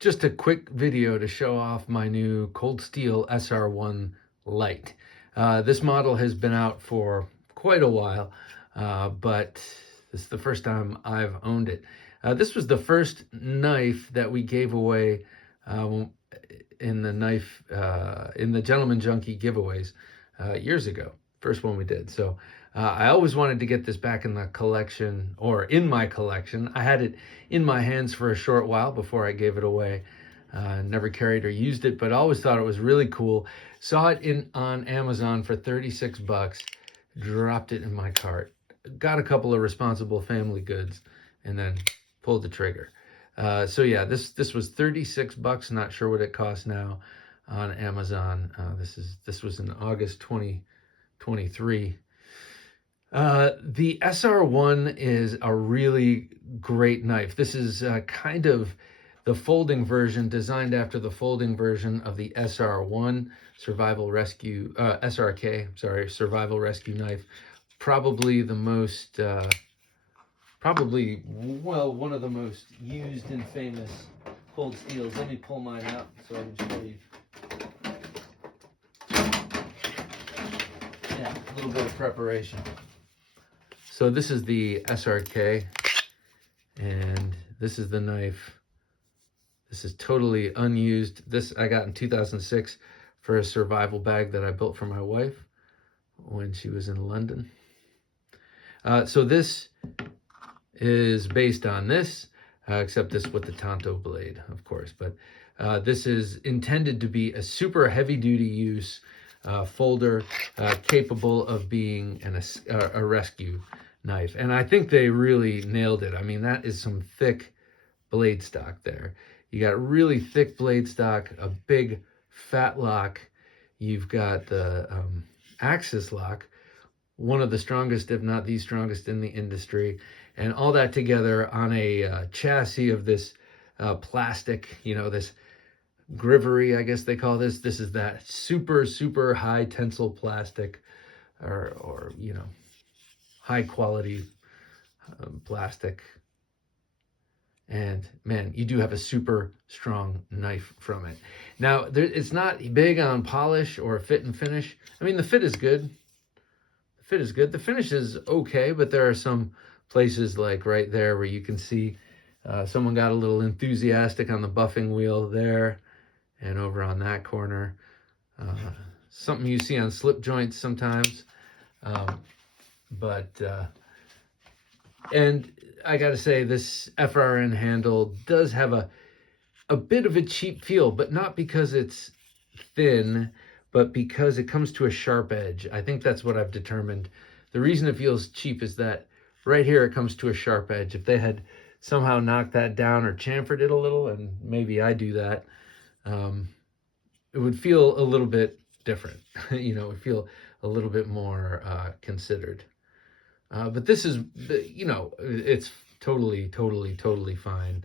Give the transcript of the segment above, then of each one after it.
Just a quick video to show off my new Cold Steel SR1 Lite. This model has been out for quite a while, but this is the first time I've owned it. This was the first knife that we gave away in the Gentleman Junkie giveaways years ago. First one we did. So I always wanted to get this back in the collection, or in my collection. I had it in my hands for a short while before I gave it away. Never carried or used it, but always thought it was really cool. Saw it on Amazon for 36 bucks, dropped it in my cart, got a couple of Responsible Family goods, and then pulled the trigger. So yeah, this was 36 bucks. Not sure what it costs now on Amazon. This was in August 2023. The SR1 is a really great knife. This is kind of the folding version, designed after the folding version of the SR1 Survival Rescue, SRK, sorry, Survival Rescue knife. Probably the most, one of the most used and famous cold steels. Let me pull mine out so I can show you. Yeah, a little bit of preparation. So this is the SRK, and this is the knife. This is totally unused. This I got in 2006 for a survival bag that I built for my wife when she was in London. So this is based on this, except this with the Tanto blade, of course. But this is intended to be a super heavy-duty use folder, capable of being a rescue knife. And I think they really nailed it. I mean, that is some thick blade stock there. You got really thick blade stock, a big fat lock. You've got the axis lock, one of the strongest, if not the strongest in the industry. And all that together on a chassis of this plastic, this Grivery, I guess they call this. This is that super, super high tensile plastic, or high quality plastic. And man, you do have a super strong knife from it. Now, it's not big on polish or fit and finish. I mean, the fit is good. The fit is good. The finish is okay, but there are some places like right there where you can see someone got a little enthusiastic on the buffing wheel there, and over on that corner. Something you see on slip joints sometimes. And I gotta say, this FRN handle does have a bit of a cheap feel, but not because it's thin, but because it comes to a sharp edge. I think that's what I've determined. The reason it feels cheap is that right here it comes to a sharp edge. If they had somehow knocked that down or chamfered it a little, and maybe I do that, it would feel a little bit different. It would feel a little bit more considered. But this is, it's totally fine.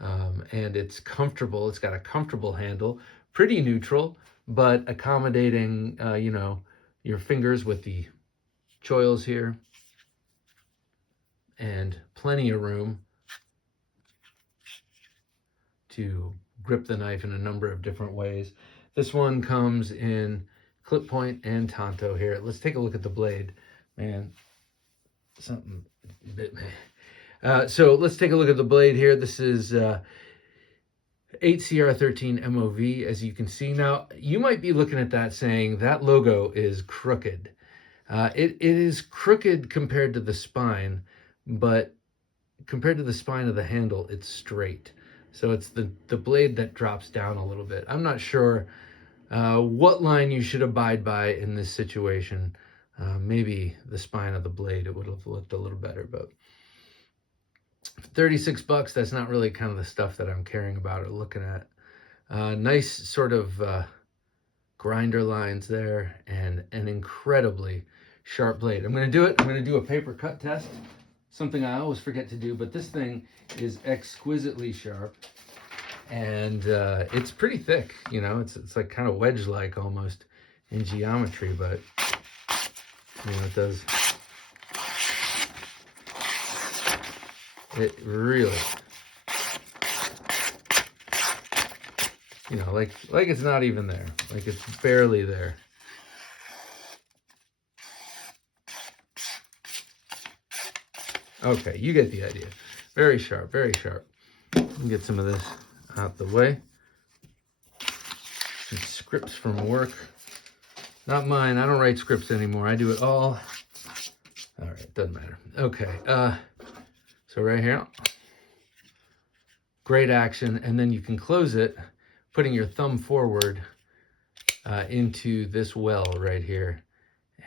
And it's comfortable. It's got a comfortable handle, pretty neutral, but accommodating, your fingers with the choils here, and plenty of room to grip the knife in a number of different ways. This one comes in clip point and Tanto here. Let's take a look at the blade. Man, something bit me. So let's take a look at the blade here. This is 8CR13 MOV, as you can see. Now, you might be looking at that saying that logo is crooked. It is crooked compared to the spine, but compared to the spine of the handle, it's straight. So it's the blade that drops down a little bit. I'm not sure what line you should abide by in this situation. Maybe the spine of the blade, it would have looked a little better, but 36 bucks, that's not really kind of the stuff that I'm caring about or looking at. Nice sort of grinder lines there, and an incredibly sharp blade. I'm going to do it. I'm going to do a paper cut test, something I always forget to do, but this thing is exquisitely sharp, and it's pretty thick. It's like kind of wedge-like almost in geometry, but it does. It really you know, like it's not even there. Like it's barely there. Okay, you get the idea. Very sharp, very sharp. Get some of this out the way. Some scripts from work. Not mine. I don't write scripts anymore. I do it all. All right, doesn't matter. Okay, so right here, great action, and then you can close it, putting your thumb forward into this well right here.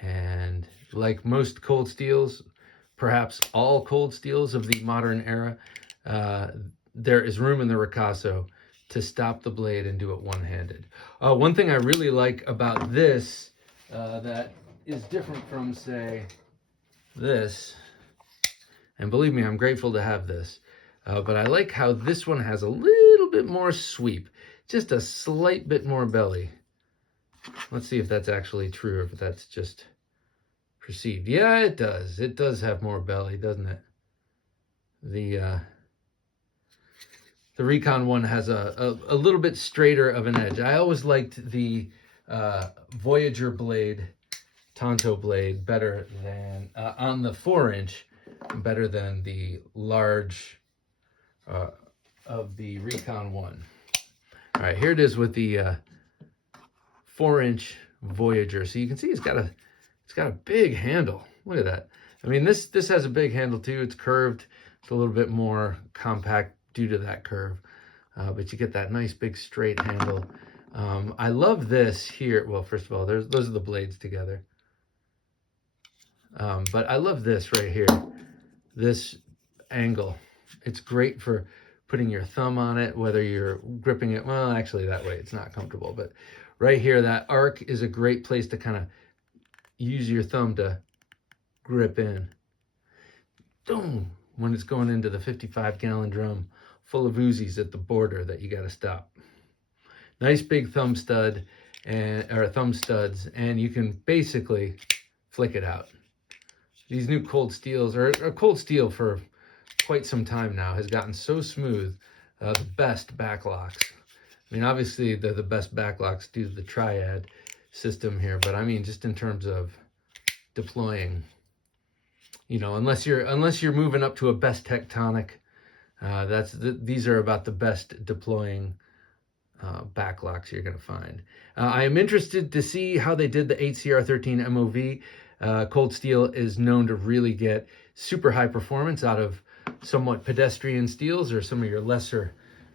And like most cold steels, perhaps all cold steels of the modern era, there is room in the ricasso to stop the blade and do it one-handed. One thing I really like about this that is different from, say, this, and believe me, I'm grateful to have this, but I like how this one has a little bit more sweep, just a slight bit more belly. Let's see if that's actually true or if that's just perceived. Yeah, it does. It does have more belly, doesn't it? The Recon one has a little bit straighter of an edge. I always liked the Voyager blade, tanto blade, better than, on the 4-inch, better than the large of the Recon one. All right, here it is with the 4-inch Voyager. So you can see it's got a big handle. Look at that. I mean, this has a big handle too. It's curved. It's a little bit more compact due to that curve, but you get that nice big straight handle. I love this here. Well, first of all, those are the blades together. But I love this right here, this angle. It's great for putting your thumb on it, whether you're gripping it. Well, actually that way it's not comfortable, but right here, that arc is a great place to kind of use your thumb to grip in. Boom, when it's going into the 55-gallon drum full of Uzis at the border that you got to stop. Nice big thumb stud or thumb studs, and you can basically flick it out. These new cold steels, or cold steel for quite some time now, has gotten so smooth. The best backlocks. I mean, obviously they're the best backlocks due to the triad system here, but I mean just in terms of deploying, you know, unless you're moving up to a best tectonic, these are about the best deploying backlocks you're going to find. I am interested to see how they did the 8CR13 MOV. Cold Steel is known to really get super high performance out of somewhat pedestrian steels, or some of your lesser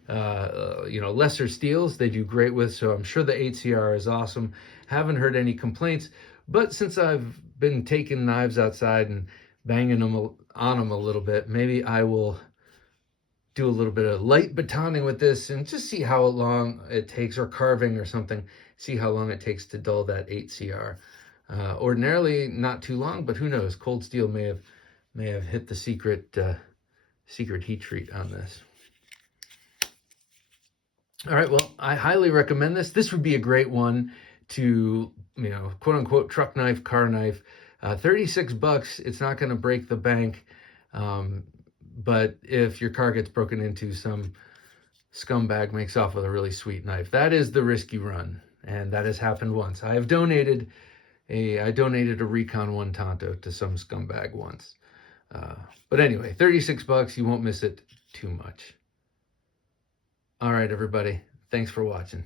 lesser steels they do great with. So I'm sure the 8CR is awesome. Haven't heard any complaints, but since I've been taking knives outside and banging them on them a little bit, maybe I will do a little bit of light batoning with this and just see how long it takes, or carving or something, see how long it takes to dull that 8CR. Ordinarily not too long, but who knows? Cold Steel may have hit the secret heat treat on this. All right, well, I highly recommend this. This would be a great one to, you know, quote unquote truck knife, car knife. 36 bucks, it's not going to break the bank. But if your car gets broken into, some scumbag makes off with a really sweet knife, that is the risk you run. And that has happened once. I donated a Recon 1 Tanto to some scumbag once. But anyway, 36 bucks, you won't miss it too much. All right, everybody. Thanks for watching.